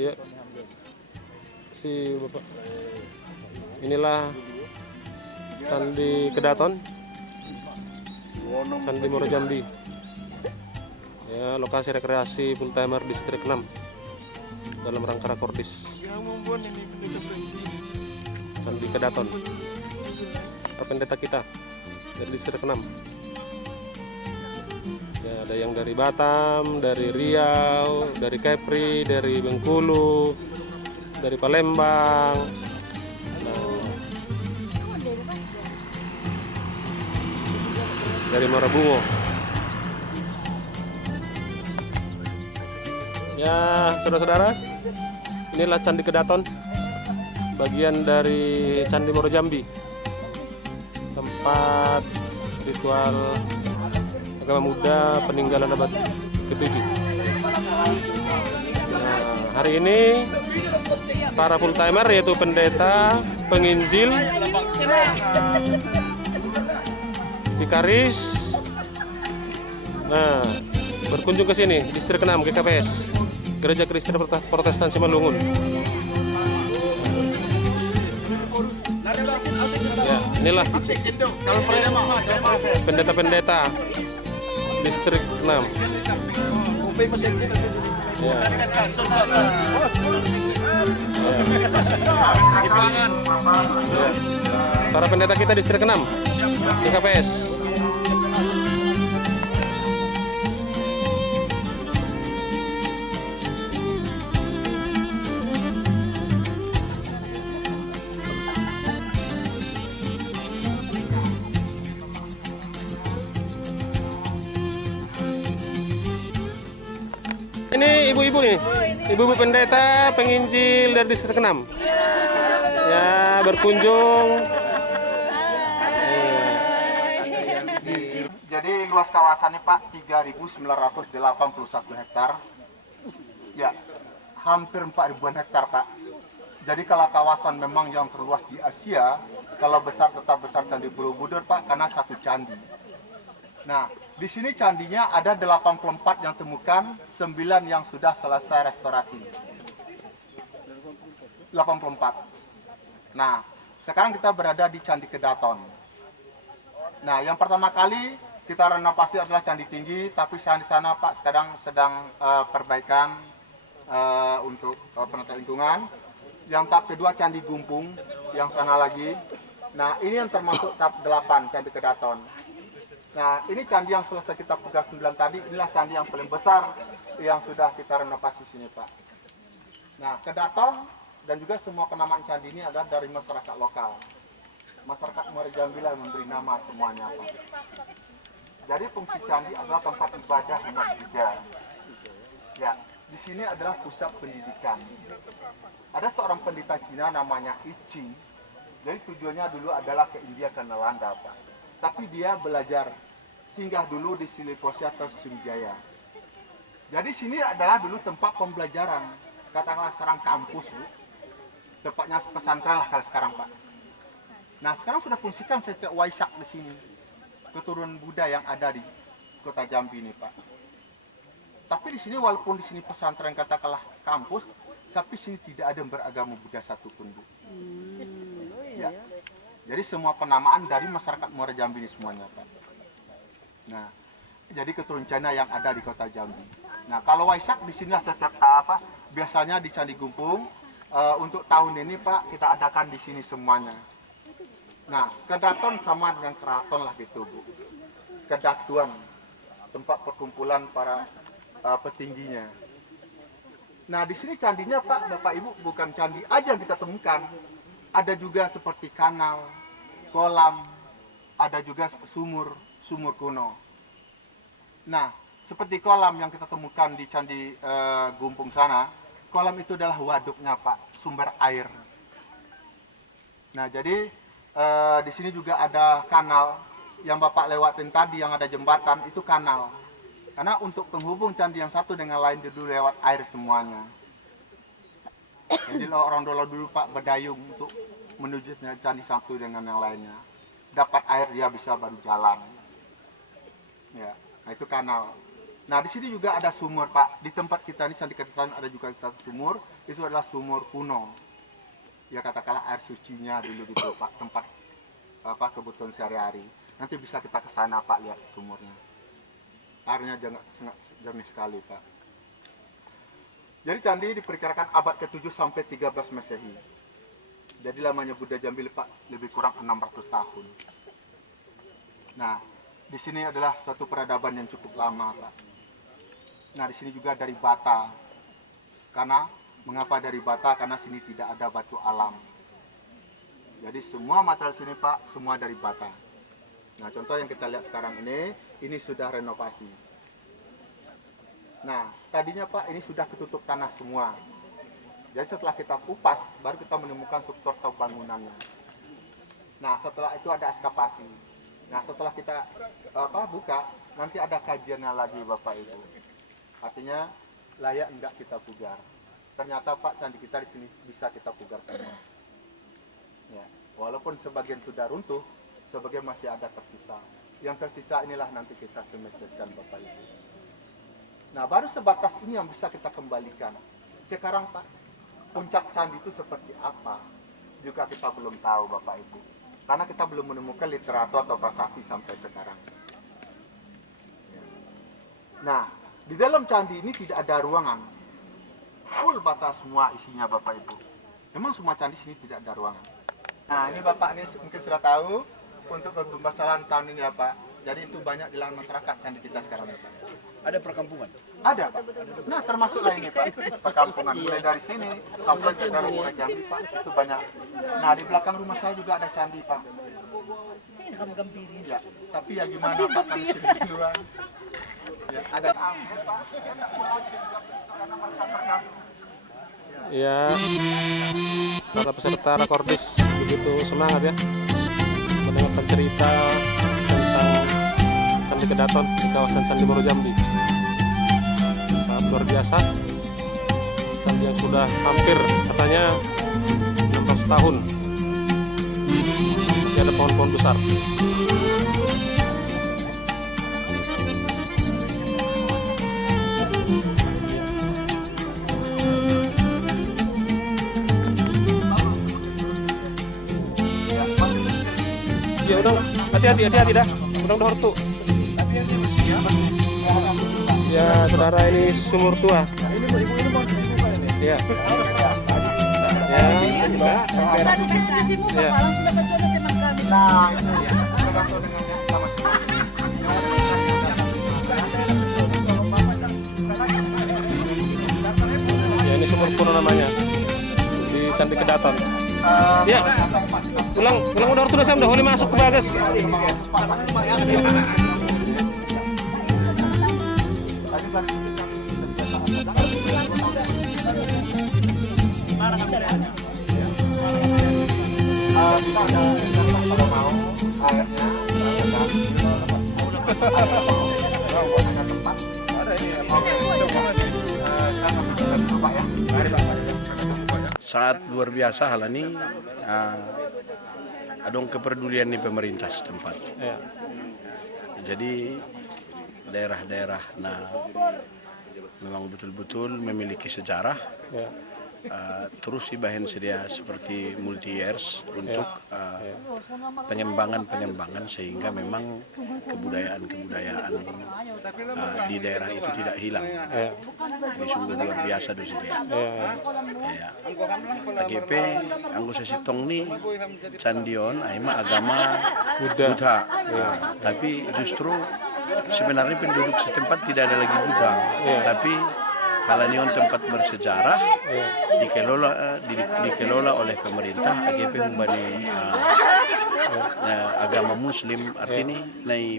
Iya. Si Bapak. Inilah Candi Kedaton, Candi Muaro Jambi. Ya, lokasi rekreasi full timer distrik 6 dalam rangka Rakordis. Candi Kedaton. Pendeta kita dari distrik 6. Ya, ada yang dari Batam, dari Riau, dari Kepri, dari Bengkulu, dari Palembang. Dari Marabungo. Ya, saudara-saudara, inilah Candi Kedaton, bagian dari Candi Muaro Jambi, tempat ritual agama muda peninggalan abad ke-7. Nah, hari ini para full timer yaitu pendeta, penginjil, vikaris, nah berkunjung ke sini distrik 6 GKPS, Gereja Kristen Protestan Simalungun. Ya, inilah pendeta-pendeta distrik 6. Ya. Para pendeta kita distrik 6 GKPS. Ini ibu-ibu nih, ibu-ibu pendeta, penginjil dari distrik 6. Ya, berkunjung. Jadi luas kawasannya Pak 3.981 hektar. Ya, hampir 4.000-an hektar Pak. Jadi kalau kawasan memang yang terluas di Asia, kalau besar tetap besar Candi Borobudur Pak, karena satu candi. Nah, di sini candinya ada 84 yang temukan, 9 yang sudah selesai restorasi. 84. Nah, sekarang kita berada di Candi Kedaton. Nah, yang pertama kali kita renovasi adalah Candi Tinggi, tapi di sana Pak sekarang sedang perbaikan untuk penata lingkungan. Yang tahap kedua Candi Gumpung, yang sana lagi. Nah, ini yang termasuk tahap 8 Candi Kedaton. Nah, ini candi yang selesai kita pugar 9 tadi, inilah candi yang paling besar yang sudah kita renovasi sini Pak. Nah, Kedaton dan juga semua penamaan candi ini adalah dari masyarakat lokal. Masyarakat Muaro Jambi lah memberi nama semuanya Pak. Jadi fungsi candi adalah tempat ibadah umat Buddha. Ya, di sini adalah pusat pendidikan. Ada seorang pendeta Cina namanya I Ching. Jadi tujuannya dulu adalah ke India ke Nalanda Pak. Tapi dia belajar singgah dulu di Siliposia atau Sriwijaya. Jadi sini adalah dulu tempat pembelajaran, katakanlah sekarang kampus Bu. Tepatnya pesantren lah kalau sekarang Pak. Nah sekarang sudah fungsikan setiap Waisak di sini, keturunan Buddha yang ada di kota Jambi ini Pak. Tapi di sini walaupun di sini pesantren katakanlah kampus, tapi sini tidak ada yang beragama Buddha satupun Bu. Ya. Jadi semua penamaan dari masyarakat Muaro Jambi ini semuanya Pak. Nah, jadi keturunan Cina yang ada di kota Jambi. Nah, kalau Waisak di sini setiap apa? Biasanya di Candi Gumpung. Untuk tahun ini Pak kita adakan di sini semuanya. Nah, Kedaton sama dengan keraton lah gitu Bu. Kedatuan, tempat perkumpulan para petingginya. Nah, di sini candinya Pak, Bapak Ibu bukan candi aja yang kita temukan. Ada juga seperti kanal, kolam, ada juga sumur kuno. Nah, seperti kolam yang kita temukan di Candi Gumpung sana, kolam itu adalah waduknya Pak, sumber air. Nah, jadi di sini juga ada kanal yang Bapak lewatin tadi yang ada jembatan, itu kanal. Karena untuk penghubung candi yang satu dengan lain dulu lewat air semuanya. Jadi orang dulu Pak berdayung untuk menuju candi satu dengan yang lainnya. Dapat air dia bisa baru jalan. Ya, nah itu kanal. Nah, di sini juga ada sumur, Pak. Di tempat kita ini Candi Kedaton ada juga kita sumur. Itu adalah sumur kuno. Ya katakanlah air sucinya dulu gitu, Pak. Tempat kebutuhan sehari-hari. Nanti bisa kita ke sana, Pak, lihat sumurnya. Airnya sangat jernih sekali, Pak. Jadi candi diperkirakan abad ke-7 sampai 13 Masehi. Jadi lamanya Buddha Jambi, Pak, lebih kurang 600 tahun. Nah, di sini adalah suatu peradaban yang cukup lama, Pak. Nah, di sini juga dari bata. Mengapa dari bata? Karena sini tidak ada batu alam. Jadi semua material sini, Pak, semua dari bata. Nah, contoh yang kita lihat sekarang ini sudah renovasi. Nah, tadinya, Pak, ini sudah ketutup tanah semua. Jadi setelah kita kupas, baru kita menemukan struktur bangunannya. Nah, setelah itu ada ekskavasi. Nah, setelah kita buka, nanti ada kajiannya lagi, Bapak Ibu. Artinya layak enggak kita pugar. Ternyata, Pak, candi kita di sini bisa kita pugar semua. Ya, walaupun sebagian sudah runtuh, sebagian masih ada tersisa. Yang tersisa inilah nanti kita semestikan, Bapak Ibu. Nah, baru sebatas ini yang bisa kita kembalikan. Sekarang, Pak, puncak candi itu seperti apa? Juga kita belum tahu, Bapak Ibu. Karena kita belum menemukan literatur atau prasasti sampai sekarang. Nah, di dalam candi ini tidak ada ruangan. Full bata semua isinya, Bapak Ibu. Memang semua candi sini tidak ada ruangan. Nah, ini Bapak ini mungkin sudah tahu untuk pembasaran tahun ini ya, Pak. Jadi itu banyak di dalam masyarakat candi kita sekarang, Bapak. Ada perkampungan? Ada, Pak. Nah, termasuklah ini, Pak, perkampungan. Mulai dari sini sampai ke dalam Muara Jambi, Pak, itu banyak. Nah, di belakang rumah saya juga ada candi, Pak. Ya, tapi ya gimana, Pak, kan sini duluan. Ya, ada. Ya, para peserta Rakordis begitu semangat ya mendengarkan cerita tentang Candi Kedaton di kawasan Candi Muara Jambi. Sangat luar biasa. Candi yang sudah hampir katanya 600 tahun. Masih ada pohon-pohon besar. Ya udah, hati-hati dah. Udah hortu. Ya, saudara, ini sumur tua. Ya. Ya. Ya. Ya, ini sumur kuno namanya di Candi Kedaton. Ya, pulang udah harus saya udah boleh masuk ke bagas. Sangat luar biasa hal ini. Adong kepedulian di pemerintah setempat. Ya. Jadi daerah-daerah memang betul-betul memiliki sejarah. Ya. Terus ibahen sedia seperti multi years untuk pengembangan sehingga memang kebudayaan di daerah itu tidak hilang. Ini sungguh luar biasa dosi dia. AGP anggo sesitong ni candion aima agama Buddha. Tapi justru sebenarnya penduduk setempat tidak ada lagi Buddha. Tapi Halanion tempat bersejarah dikelola oleh pemerintah AGP Humbani agama Muslim, artinya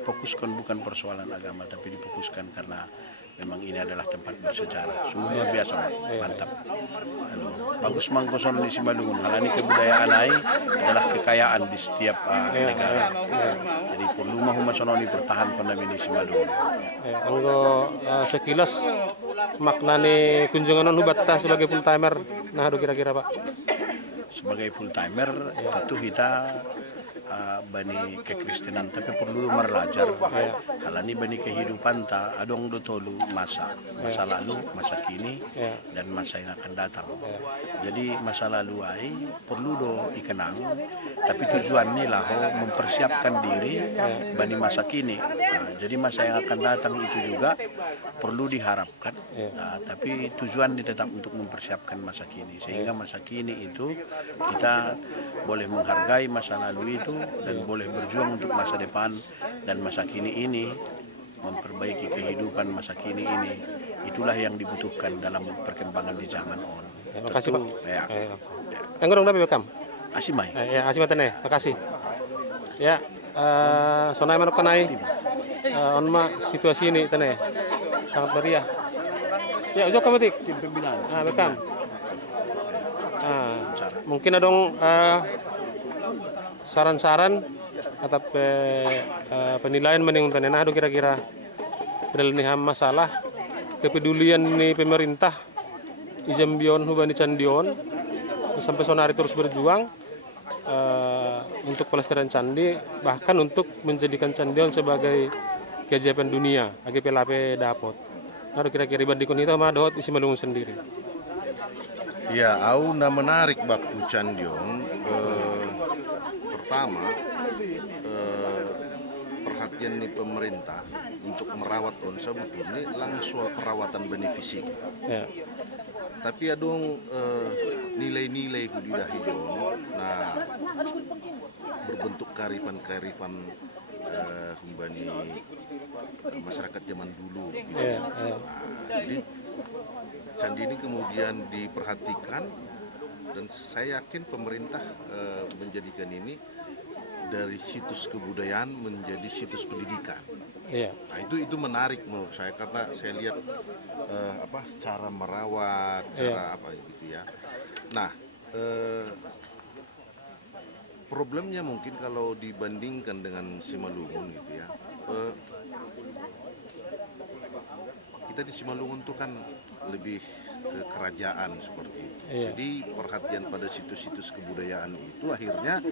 fokuskan bukan persoalan agama tapi difokuskan karena memang ini adalah tempat bersejarah. Sungguh luar biasa, mantap. Bagus mangkoson di Simalungun. Hal ini kebudayaan adalah kekayaan di setiap negara. Jadi perlu mahu masono dipertahankan di Simalungun. Anggo sekilas maknane kunjungan nubat sebagai full timer, nah kira-kira Pak. Sebagai full timer tentu kita bani kekristenan tapi perlu merlajar halani bani kehidupan ta adong do tolu masa lalu, masa kini dan masa yang akan datang. Jadi masa lalu ai perlu do ikenang tapi tujuannya lah mempersiapkan diri bani masa kini. Jadi masa yang akan datang itu juga perlu diharapkan tapi tujuan tetap untuk mempersiapkan masa kini sehingga masa kini itu kita boleh menghargai masa lalu itu dan boleh berjuang untuk masa depan dan masa kini ini memperbaiki kehidupan masa kini ini. Itulah yang dibutuhkan dalam perkembangan di zaman on. Terima kasih Pak. Ya. Yang ngurung tapi bekam. Asimai. Ya asimai tene. Makasih. Ya sonai manuk kanai. Onma situasi ini tene sangat meriah. Ya ujok kamu tik. Bekam. Mungkin ada saran-saran atau penilaian mending penenah do kira-kira dalam masalah kepedulian nih pemerintah Jambion hubani Candion sampai sonari terus berjuang untuk pelestarian candi bahkan untuk menjadikan Candion sebagai keajaiban dunia AGPLAP dapat. Nah kira-kira bandingkan itu sama dohot isi Malungun sendiri. Ya, au na menarik baktu Candion. Pertama, perhatian nih pemerintah untuk merawat onsa butuh ini langsung perawatan benefisi. Ya. Tapi adong nilai-nilai budidaya hijau, nah berbentuk kearifan-kearifan humbani masyarakat zaman dulu. Gitu. Ya. Jadi candi ini kemudian diperhatikan dan saya yakin pemerintah menjadikan ini dari situs kebudayaan menjadi situs pendidikan. Iya. Nah, itu menarik menurut saya karena saya lihat cara merawat, cara apa gitu ya. Nah, problemnya mungkin kalau dibandingkan dengan Simalungun gitu ya. Kita di Simalungun tuh kan lebih ke kerajaan seperti itu. Iya. Jadi perhatian pada situs-situs kebudayaan itu akhirnya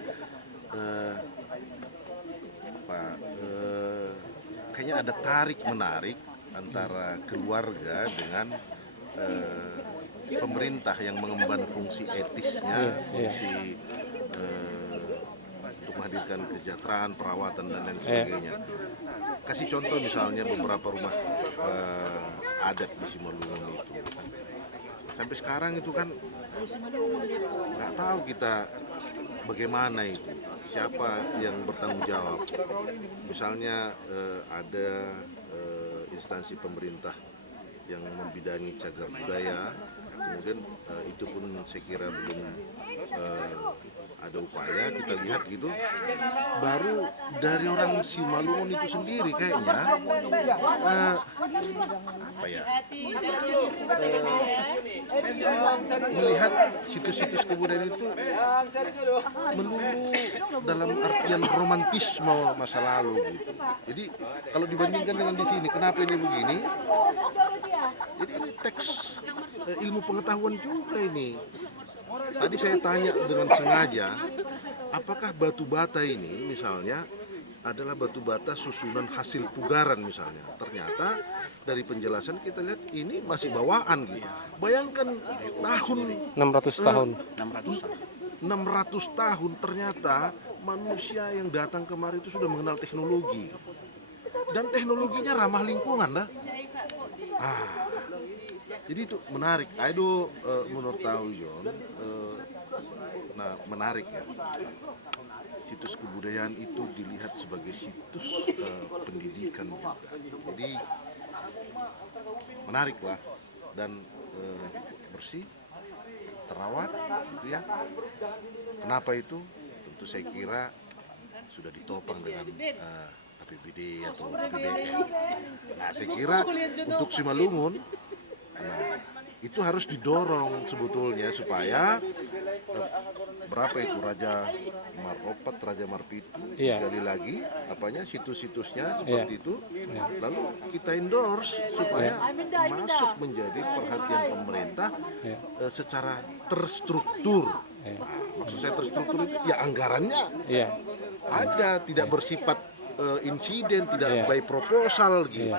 kayaknya ada tarik menarik antara keluarga dengan pemerintah yang mengemban fungsi etisnya, fungsi untuk menghadirkan kesejahteraan, perawatan dan lain sebagainya. Kasih contoh misalnya beberapa rumah adat di Simalungun itu. Sampai sekarang itu kan nggak tahu kita bagaimana itu, siapa yang bertanggung jawab. Misalnya ada instansi pemerintah yang membidangi cagar budaya, kemudian itu pun saya kira belum ada upaya kita lihat gitu. Baru dari orang Simalungun itu sendiri kayaknya melihat situs-situs kebudayaan itu melulu dalam artian romantisme masa lalu gitu. Jadi kalau dibandingkan dengan di sini, kenapa ini begini? Jadi ini teks ilmu pengetahuan juga ini. Tadi saya tanya dengan sengaja, apakah batu bata ini misalnya adalah batu bata susunan hasil pugaran misalnya. Ternyata dari penjelasan kita lihat ini masih bawaan gitu. Bayangkan tahun 600 tahun. 600 tahun ternyata manusia yang datang kemari itu sudah mengenal teknologi. Dan teknologinya ramah lingkungan dah. Jadi itu menarik. Ayo menurut tahu John, menarik ya. Situs kebudayaan itu dilihat sebagai situs pendidikan juga. Jadi menarik lah dan bersih, terawat, gitu ya. Kenapa itu? Tentu saya kira sudah ditopang dengan APBD atau APBN. Nah, saya kira untuk Simalungun, itu harus didorong sebetulnya supaya berapa itu Raja Maropat, Raja Marpitu, gali lagi situs-situsnya seperti itu, lalu kita endorse supaya masuk menjadi perhatian pemerintah secara terstruktur. Maksud saya terstruktur itu ya anggarannya ada, tidak bersifat insiden, tidak by proposal gitu.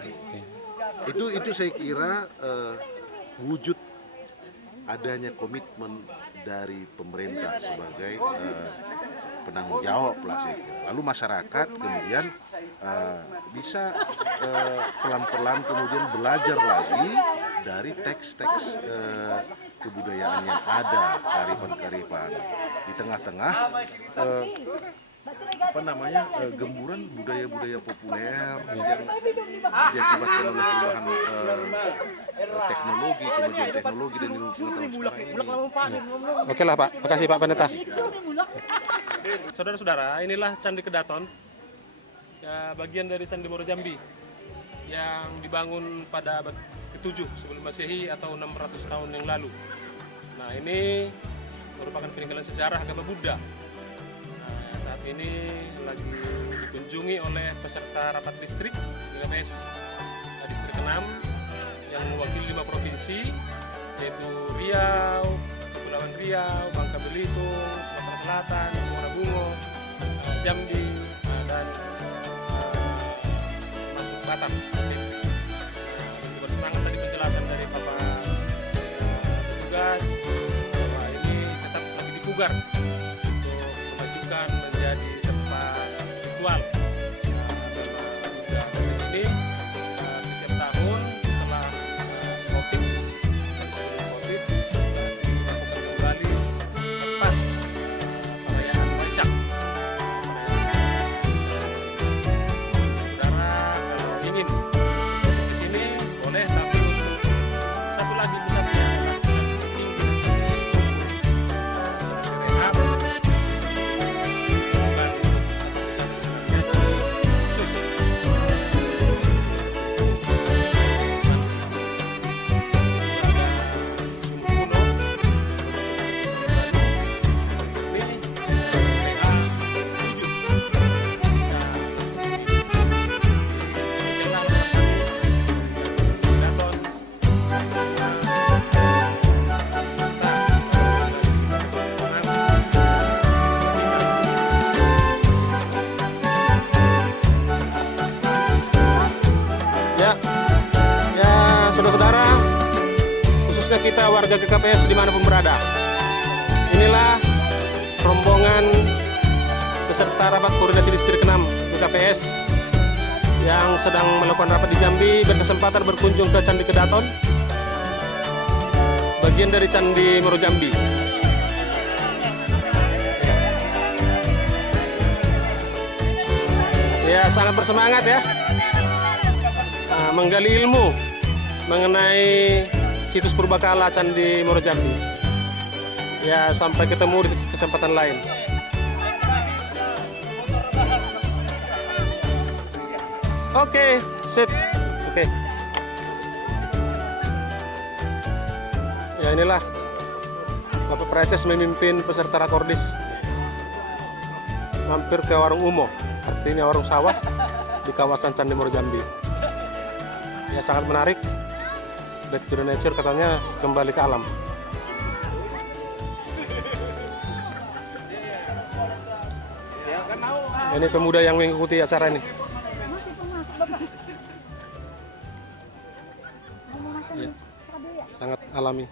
Itu saya kira wujud adanya komitmen dari pemerintah sebagai penanggung jawab lah saya kira. Lalu masyarakat kemudian bisa pelan-pelan kemudian belajar lagi dari teks-teks kebudayaan yang ada, kearifan-kearifan di tengah-tengah gemburan budaya-budaya populer yang diakibatkan oleh perubahan teknologi, kemajuan teknologi dan ilmu pengetahuan sekarang ini. Oke lah Pak, makasih Pak Pendeta. Saudara-saudara, inilah Candi Kedaton, ya, bagian dari Candi Muaro Jambi yang dibangun pada abad ke-7 sebelum Masehi atau 600 tahun yang lalu. Nah, ini merupakan peninggalan sejarah agama Buddha. Nah, saat ini lagi dikunjungi oleh peserta rapat distrik GKPS distrik 6 yang mewakili 5 provinsi, yaitu Riau, Kepulauan Riau, Bangka Belitung, Sumatera Selatan, Muara Bungo, Jambi, dan masuk Batam. Bersemangat tadi penjelasan dari Bapak petugas bahwa ini tetap lagi dipugar untuk memajukan menjadi tempat ritual. Dan di sini setiap tahun setelah COVID dan sebelum COVID dilakukan kembali tepat perayaan Waisak. Saudara kalau ingin di sini boleh, tapi untuk satu lagi pusatnya adalah tinggi rehab, bukan khusus. Ya, saudara-saudara, khususnya kita warga GKPS dimanapun berada, inilah rombongan peserta rapat koordinasi distrik 6 GKPS yang sedang melakukan rapat di Jambi berkesempatan berkunjung ke Candi Kedaton, bagian dari Candi Muaro Jambi. Ya, sangat bersemangat ya, menggali ilmu mengenai situs purbakala Candi Muaro Jambi. Ya, sampai ketemu di kesempatan lain. Oke, sip. Oke. Ya, inilah Bapak Preses memimpin peserta rakordis mampir ke warung Umo, artinya warung sawah di kawasan Candi Muaro Jambi. Ya, sangat menarik. Back to the nature, katanya kembali ke alam. Ini pemuda yang mengikuti acara ini. Ya, sangat alami.